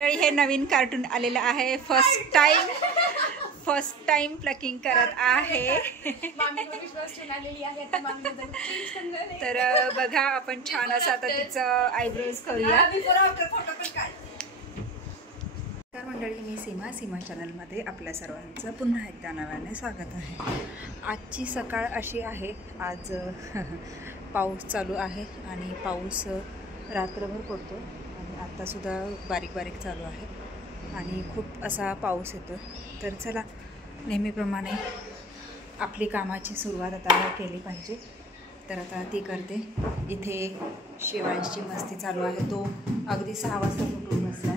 हे नवीन कार्टून आलेलं आहे. फर्स्ट टाइम प्लकिंग करत आहे. तर बघा आपण छान असं आता तिचं आयब्रोज करूया. तर मंडळी, मी सीमा चॅनलमध्ये आपल्या सर्वांचं पुन्हा एकदा नव्याने स्वागत आहे. आजची सकाळ अशी आहे. आज पाऊस चालू आहे आणि पाऊस रात्रभर पडतो आणि आत्तासुद्धा बारीक बारीक चालू आहे आणि खूप असा पाऊस येतो. तर चला, नेहमीप्रमाणे आपली कामाची सुरुवात आता केली पाहिजे. तर आता ती करते. इथे शिवांशची मस्ती चालू आहे. तो अगदी 6 वाजता उठून बसला.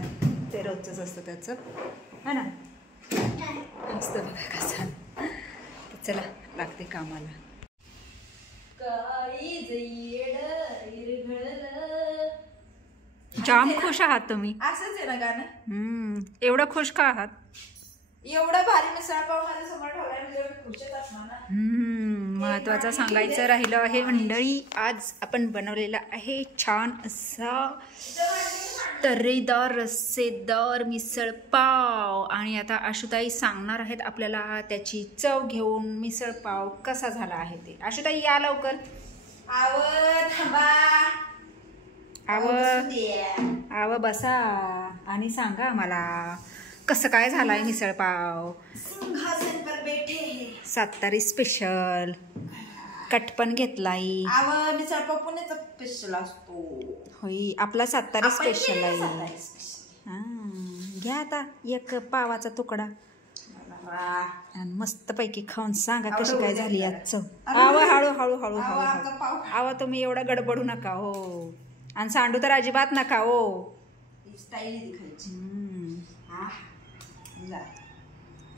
ते रोजचंच असतं त्याचं, है ना? मस्त बघा कसं. चला, लागते कामाला. जाम खुश आहात तुम्ही. असंच आहे ना गाणं. एवढं खुश का आहात? एवढं भारी मिसळ पाव माझ्या समोर ठेवलाय म्हणजे खुशच असणार ना. महत्वाचं सांगायचं राहिलं आहे मंडळी, आज आपण बनवलेला आहे छान असा तर्रेदार रस्सेदार मिसळ पाव. आणि आता आशुताई सांगणार आहेत आपल्याला त्याची चव घेऊन मिसळ पाव कसा झाला आहे ते. आशुताई, या लवकर. आव बसा आणि सांगा आम्हाला कसं काय झालाय मिसळ पाव. सातारी स्पेशल कट पण घेतलाय. मिसळ पाव पुण्याचा स्पेशल असतो. होय, आपला सातारी स्पेशल आहे. घ्या आता एक पावाचा तुकडा आणि मस्त पैकी खाऊन सांगा कशी काय झाली आज चव. हळू हळू हळू हळू आवा, तुम्ही एवढा गडबडू नका हो. आणि सांडू तर अजिबात नका हो.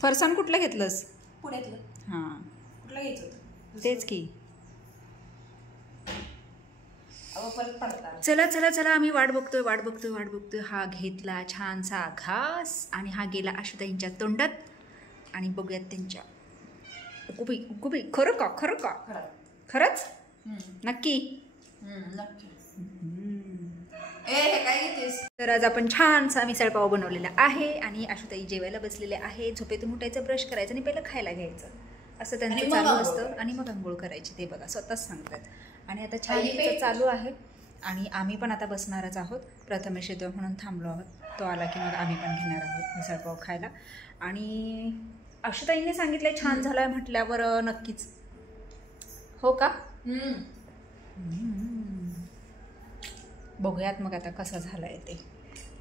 फरसाण कुठलं घेतलंस? पुण्यातलं. हा, कुठलं घ्यायचं? तेच की. परत पडतात. चला चला चला, आम्ही वाट बघतोय. हा घेतला छानसा घास आणि हा गेला आशुताईंच्या तोंडात. आणि बघूयात त्यांच्या उकुबी. खरं का? खरंच? नक्की? नक्की. तर आज आपण छानसा मिसळपाव बनवलेला आहे आणि आशुताई जेवायला बसलेले आहे. झोपेतून उठायचं, ब्रश करायचं आणि पहिलं खायला घ्यायचं, असं त्यांचं चालू असतं. आणि मग आंघोळ करायची, ते बघा स्वतःच सांगतात. आणि आता छान तिचं चालू आहे आणि आम्ही पण आता बसणारच आहोत. प्रथमेश येतो म्हणून थांबलो आहोत. तो आला की मग आम्ही पण घेणार आहोत मिसळपाव खायला. आणि आशुताईंनी सांगितलंय छान झालाय म्हटल्यावर नक्कीच. हो का? बघूयात मग आता कसा झालाय ते.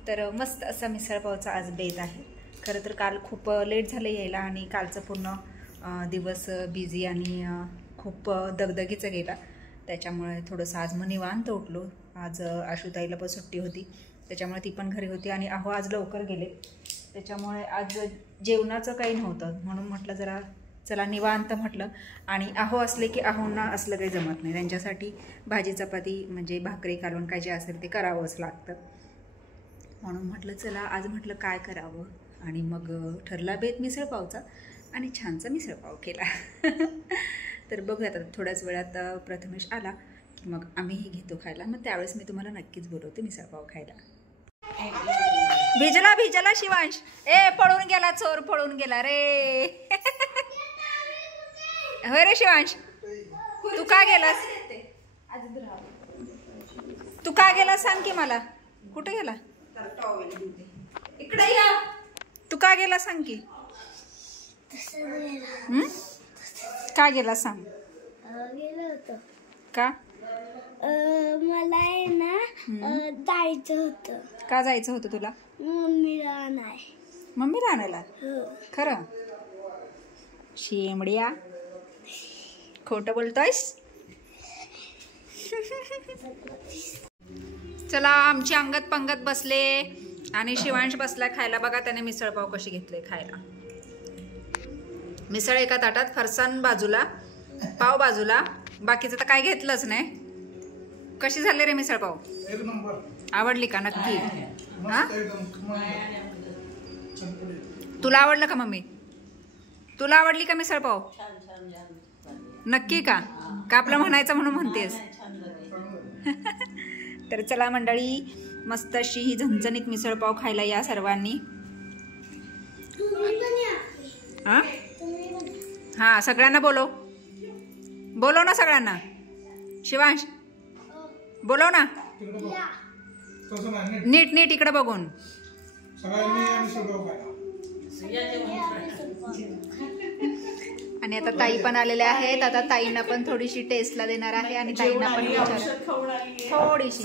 तर मस्त असा मिसळपावचा आज बेत आहे. खरं तर काल खूप लेट झालं यायला आणि कालचं पूर्ण दिवस बिझी आणि खूप दगदगीचं गेला. त्याच्यामुळे थोडंसं आज मग निवांत उठलो. आज आशुताईला पण सुट्टी होती, त्याच्यामुळे ती पण घरी होती. आणि अहो आज लवकर गेले, त्याच्यामुळे आज जेवणाचं काही नव्हतं. म्हणून म्हटलं जरा चला निवांत म्हटलं. आणि अहो असले की अहोंना असलं काही जमत नाही. त्यांच्यासाठी भाजी चपाती म्हणजे भाकरी कालवण काय जे असेल ते करावंच लागतं. म्हणून म्हटलं चला आज म्हटलं काय करावं. आणि मग ठरला बेत मिसळपावचा आणि छानसा मिसळपाव केला. तर बघूयात आता थोड्याच वेळात प्रथमेश आला की मग आम्हीही घेतो खायला. मग त्यावेळेस मी तुम्हाला नक्कीच बोलवते मिसळपाव खायला. भिजला शिवांश. पळून गेला चोर, पळून गेला रे. होय रे शिवांश, तू का गेलास? तू का गेलास सांग की मला. कुठे गेला? इकडे या. तू का गेला सांग की. का गेला सांग. गेलो होतो का? मला आहे ना जायचं होतं. का जायचं होतं तुला? मम्मीला आणायला. खरं? शेमड्या, खोटं बोलतोयस. चला, आमची अंगत पंगत बसले आणि शिवांश बसला खायला. बघा त्याने मिसळपाव कशी घेतले खायला. मिसळ एका ताटात, फरसाण बाजूला, पाव बाजूला, बाकीचं तर काय घेतलंच नाही. कशी झाली रे मिसळपाव? एक नंबर. आवडली का? नक्की. हा, तुला आवडलं का मम्मी? तुला आवडली का मिसळपाव? नक्की का? का आपलं म्हणायचं म्हणून म्हणतेस? तर चला मंडळी, मस्त अशी ही झणझणीत मिसळपाव खायला या सर्वांनी. हा सगळ्यांना बोलव ना सगळ्यांना. शिवांश बोलव ना नीट नीट इकडे बघून. आणि आता ताई पण आलेल्या आहेत. आता ताईंना पण थोडीशी टेस्टला देणार आहे आणि ताईंना पण थोडीशी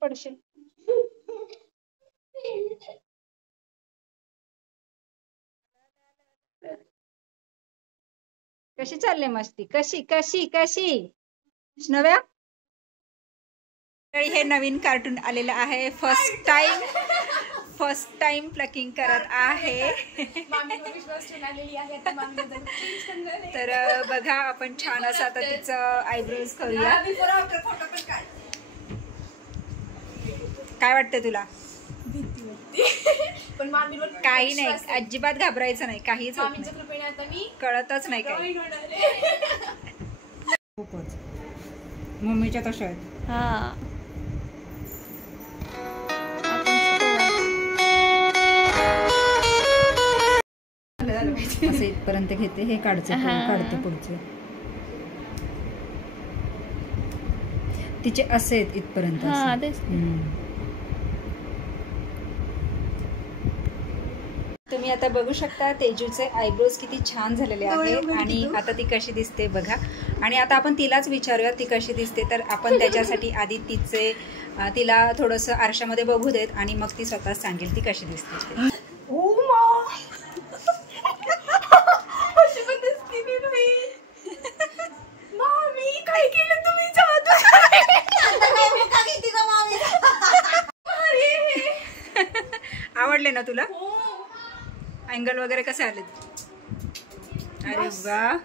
पडशील. कशी चालली मस्ती? कशी नव्या? हे नवीन कार्टून आलेलं आहे. फर्स्ट टाइम प्लकिंग करत आहे. तर बघा आपण छान असं आता तिचं आयब्रोज करूया. काय वाटतं तुला? पण मामीवर काही नाही, अजिबात घाबरायचं नाही, काहीच कळतच नाही काही. मम्मीच्या तशा आहेत. असं इथपर्यंत घेते, हे काढते पुढचे तिचे असे आहेत इथपर्यंत. तुम्ही आता बघू शकता तेजूचे आयब्रोज किती छान झालेले आहेत. आणि आता ती कशी दिसते बघा. आणि आता आपण तिलाच विचारूया ती कशी दिसते. तर आपण त्याच्यासाठी आधी तिला थोडंसं आरशामध्ये बघू देत आणि मग ती स्वतः सांगेल ती कशी दिसते. आवडले ना तुला? अँगल वगैरे कसे आले? अरे वा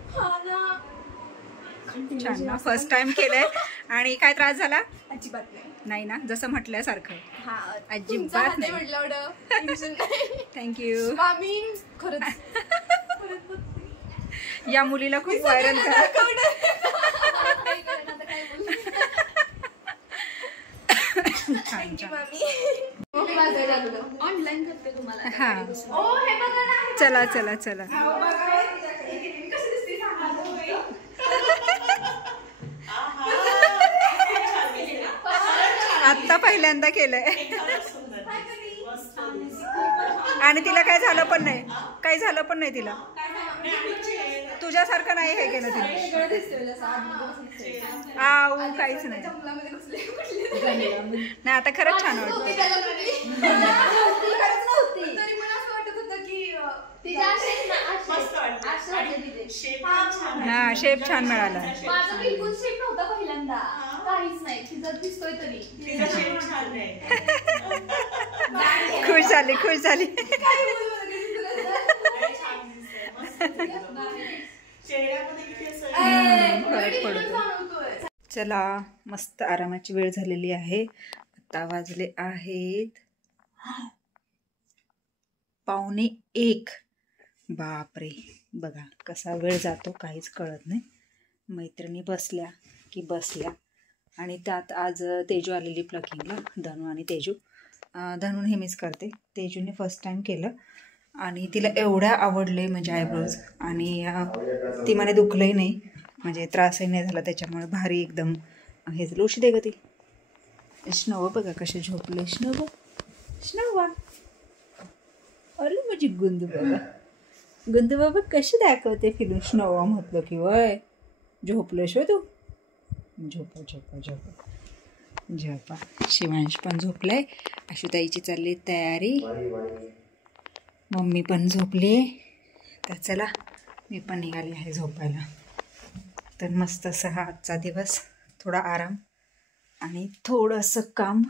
छान ना. फर्स्ट टाइम केलंय. आणि काय त्रास झाला? अजिबात नाही ना, जसं म्हटल्यासारखं. अजिबात नाही म्हटलं. थँक्यू. खरंच या मुलीला खूप व्हायरल करा. छान छान. ऑनलाईन करते तुम्हाला. हा चला चला चला. आत्ता पहिल्यांदा केलंय. आणि तिला काय झालं पण नाही तिला. तुझ्यासारखं नाही हे केलं तिने. आऊ काहीच नाही. नाही आता खरंच छान वाटतं. हा शेप छान मिळाला. खुश झाली. फरक पडतो. चला मस्त आरामाची वेळ झालेली आहे. आता वाजले आहेत 12:45. बापरे बघा कसा वेळ जातो काहीच कळत नाही. मैत्रिणी बसल्या आणि त्यात आज तेजू आलेली प्लकिंगला. धनू आणि तेजू. धनू नेहमीच करते. तेजूने फर्स्ट टाइम केलं आणि तिला एवढ्या आवडले म्हणजे आयब्रोज. आणि ती म्हणे दुखलंही नाही म्हणजे त्रासही नाही झाला. त्याच्यामुळे भारी एकदम हे झालं. उशी दे ग ती. स्नोव बघा कसे झोपले. स्नोवा अरे माझी गुंदू बाबा कशी दाखवते फिरून. स्नोवा म्हटलं की वय झोपलं शो तू. झोपा. शिवांश पण झोपलाय. आशुताईची चालली तयारी. मम्मी पण झोपली. तर चला मी पण निघाली आहे झोपायला. तर मस्त असा हा आजचा दिवस. थोडा आराम आणि थोडंसं काम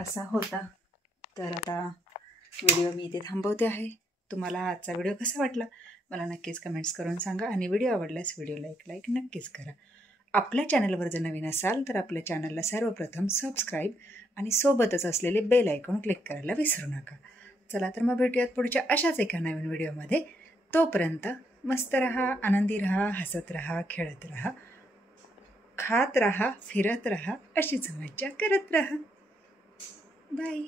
असा होता. तर आता व्हिडिओ मी इथे थांबवते आहे. तुम्हाला आजचा व्हिडिओ कसा वाटला मला नक्कीच कमेंट्स करून सांगा. आणि व्हिडिओ आवडल्यास व्हिडिओला एक लाईक नक्कीच करा. आपल्या चॅनलवर जर नवीन असाल तर आपल्या चॅनलला सर्वप्रथम सबस्क्राईब आणि सोबतच असलेले बेल आयकॉन क्लिक करायला विसरू नका. चला तर मग भेटूयात पुढच्या अशाच एका नवीन व्हिडिओमध्ये. तोपर्यंत मस्त रहा, आनंदी रहा, हसत रहा, खेळत रहा, खात रहा, फिरत रहा, अशीच मज्जा करत रहा. बाय.